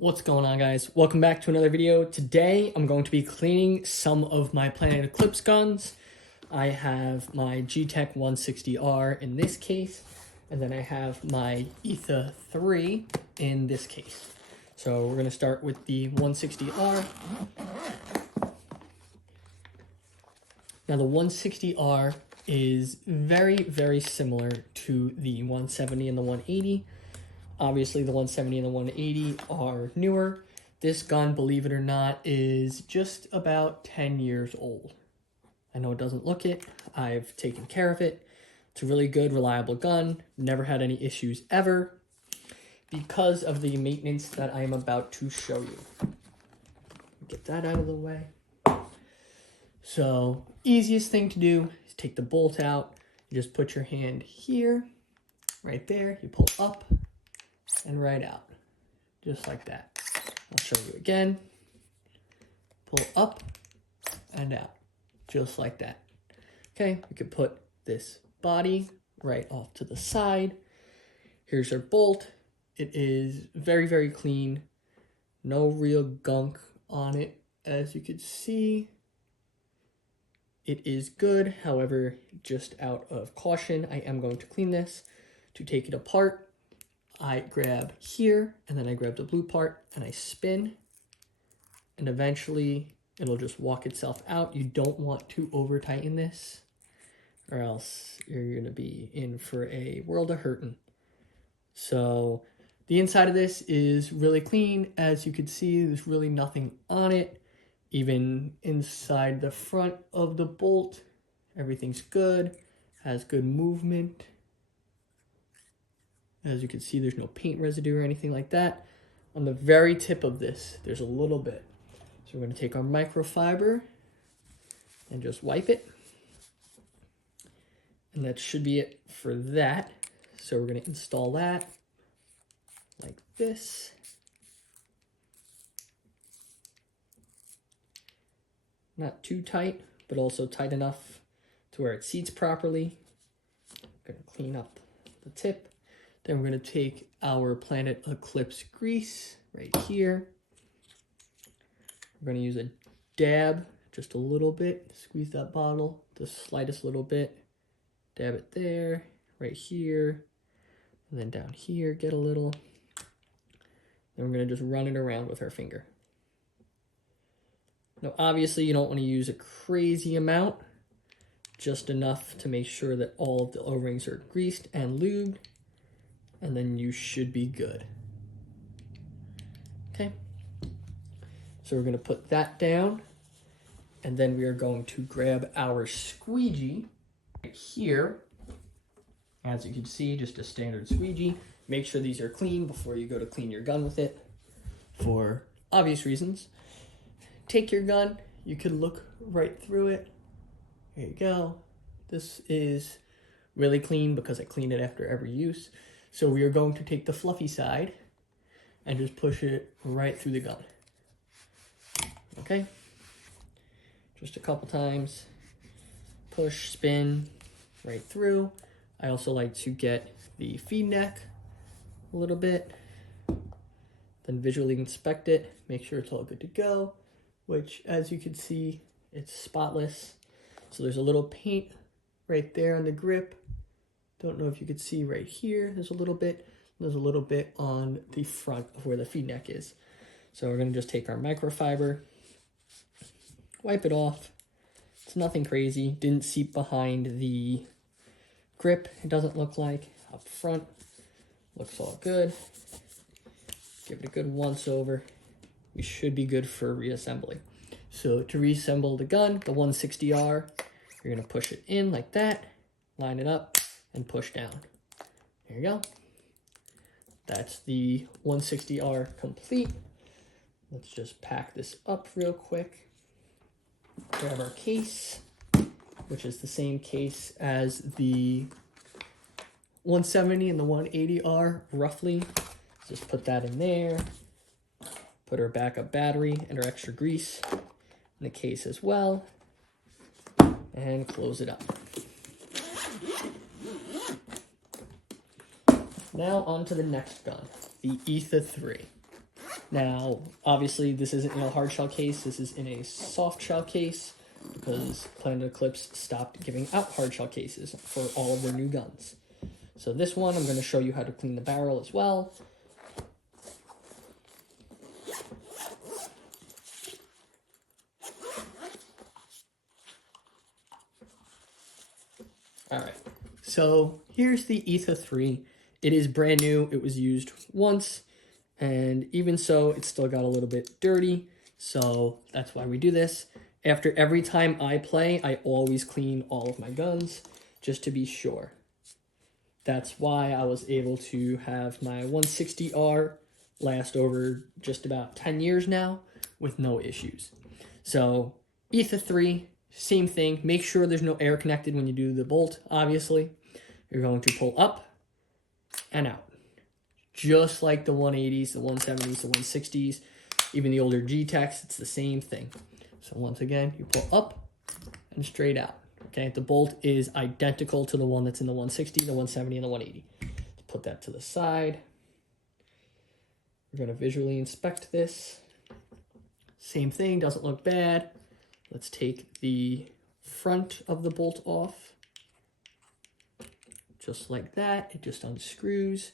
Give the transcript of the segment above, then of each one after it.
What's going on, guys? Welcome back to another video. Today I'm going to be cleaning some of my Planet Eclipse guns. I have my Gtek 160R in this case, and then I have my Etha 3 in this case. So we're going to start with the 160R. Now the 160R is very similar to the 170 and the 180. Obviously, the 170 and the 180 are newer. This gun, believe it or not, is just about 10 years old. I know it doesn't look it. I've taken care of it. It's a really good, reliable gun. Never had any issues ever because of the maintenance that I am about to show you. Get that out of the way. So, easiest thing to do is take the bolt out. You just put your hand here, right there. You pull up and right out, just like that. I'll show you again. Pull up and out, just like that. Okay, we could put this body right off to the side. Here's our bolt. It is very clean. No real gunk on it. As you can see, it is good. However, just out of caution, I am going to clean this. To take it apart, I grab here, and then I grab the blue part, and I spin, and eventually it'll just walk itself out. You don't want to over tighten this, or else you're gonna be in for a world of hurting. So the inside of this is really clean. As you can see, there's really nothing on it. Even inside the front of the bolt, everything's good, has good movement. As you can see, there's no paint residue or anything like that. On the very tip of this, there's a little bit. So we're going to take our microfiber and just wipe it. And that should be it for that. So we're going to install that like this. Not too tight, but also tight enough to where it seats properly. I'm going to clean up the tip. Then we're going to take our Planet Eclipse grease right here. We're going to use a dab, just a little bit. Squeeze that bottle, the slightest little bit. Dab it there, right here, and then down here, get a little. Then we're going to just run it around with our finger. Now, obviously, you don't want to use a crazy amount, just enough to make sure that all of the O-rings are greased and lubed. And then you should be good. Okay. So we're going to put that down. And then we are going to grab our squeegee right here. As you can see, just a standard squeegee. Make sure these are clean before you go to clean your gun with it, for obvious reasons. Take your gun. You can look right through it. There you go. This is really clean because I clean it after every use. So we are going to take the fluffy side and just push it right through the gun. Okay? Just a couple times. Push, spin, right through. I also like to get the feed neck a little bit. Then visually inspect it. Make sure it's all good to go. Which, as you can see, it's spotless. So there's a little paint right there on the grip. Don't know if you could see right here. There's a little bit. There's a little bit on the front of where the feed neck is. So we're going to just take our microfiber, wipe it off. It's nothing crazy. Didn't seep behind the grip. It doesn't look like. Up front, looks all good. Give it a good once over. We should be good for reassembly. So to reassemble the gun, the 160R, you're going to push it in like that, line it up, and push down. There you go. That's the 160R complete. Let's just pack this up real quick. Grab our case, which is the same case as the 170 and the 180R, roughly. Just put that in there. Put our backup battery and our extra grease in the case as well. And close it up. Now on to the next gun, the Etha 3. Now, obviously, this isn't in a hard shell case. This is in a soft shell case because Planet Eclipse stopped giving out hard shell cases for all of their new guns. So this one, I'm going to show you how to clean the barrel as well. All right, so here's the Etha 3. It is brand new. It was used once, and even so, it's still got a little bit dirty. So that's why we do this. After every time I play, I always clean all of my guns just to be sure. That's why I was able to have my 160R last over just about 10 years now with no issues. So Etha 3, same thing. Make sure there's no air connected when you do the bolt, obviously. You're going to pull up and out. Just like the 180s, the 170s, the 160s, even the older Gteks, it's the same thing. So once again, you pull up and straight out. Okay, the bolt is identical to the one that's in the 160, the 170, and the 180. Let's put that to the side. We're going to visually inspect this. Same thing, doesn't look bad. Let's take the front of the bolt off. Just like that, it just unscrews.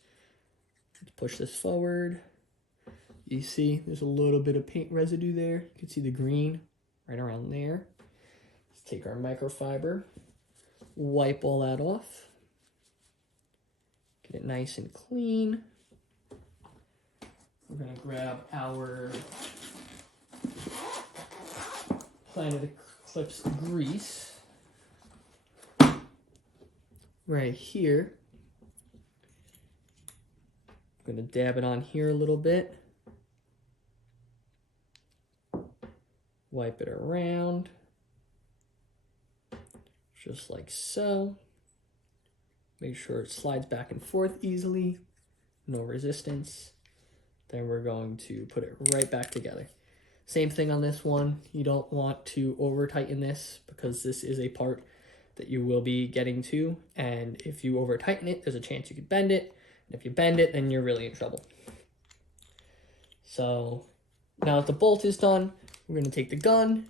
Let's push this forward. You see there's a little bit of paint residue there. You can see the green right around there. Let's take our microfiber, wipe all that off. Get it nice and clean. We're gonna grab our Planet Eclipse grease right here. I'm going to dab it on here a little bit. Wipe it around. Just like so. Make sure it slides back and forth easily. No resistance. Then we're going to put it right back together. Same thing on this one. You don't want to over tighten this because this is a part that you will be getting to. And if you over tighten it, there's a chance you could bend it. And if you bend it, then you're really in trouble. So now that the bolt is done, we're going to take the gun.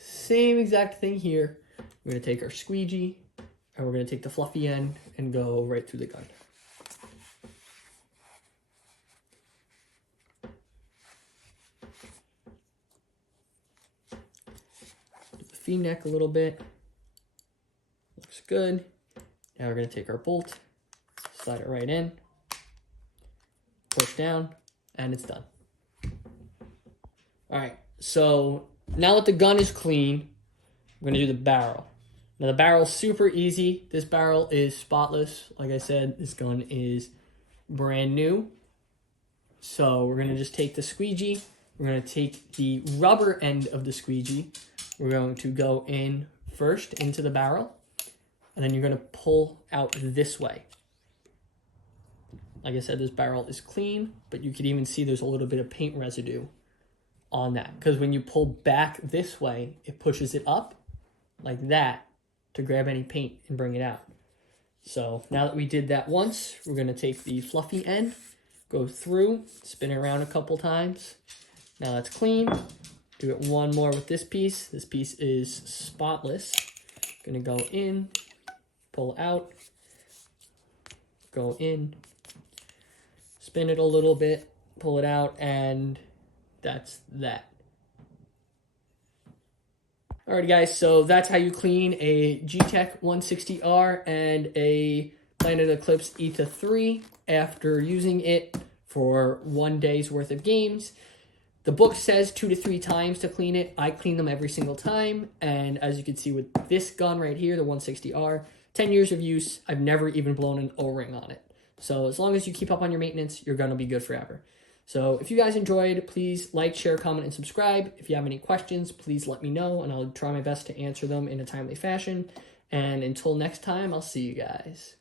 Same exact thing here. We're going to take our squeegee and we're going to take the fluffy end and go right through the gun. V-neck a little bit. Looks good. Now we're going to take our bolt, slide it right in, push down, and it's done. All right, so now that the gun is clean, we're going to do the barrel. Now the barrel's super easy. This barrel is spotless. Like I said, this gun is brand new. So we're going to just take the squeegee. We're going to take the rubber end of the squeegee. We're going to go in first into the barrel, and then you're going to pull out this way. Like I said, this barrel is clean, but you can even see there's a little bit of paint residue on that, because when you pull back this way, it pushes it up like that to grab any paint and bring it out. So now that we did that once, we're going to take the fluffy end, go through, spin it around a couple times. Now that's clean. Do it one more with this piece. This piece is spotless. Gonna go in, pull out, go in, spin it a little bit, pull it out, and that's that. Alright guys, so that's how you clean a Gtek 160R and a Planet Eclipse Etha 3 after using it for 1 day's worth of games. The book says 2 to 3 times to clean it. I clean them every single time. And as you can see with this gun right here, the 160R, 10 years of use, I've never even blown an O-ring on it. So as long as you keep up on your maintenance, you're going to be good forever. So if you guys enjoyed, please like, share, comment, and subscribe. If you have any questions, please let me know, and I'll try my best to answer them in a timely fashion. And until next time, I'll see you guys.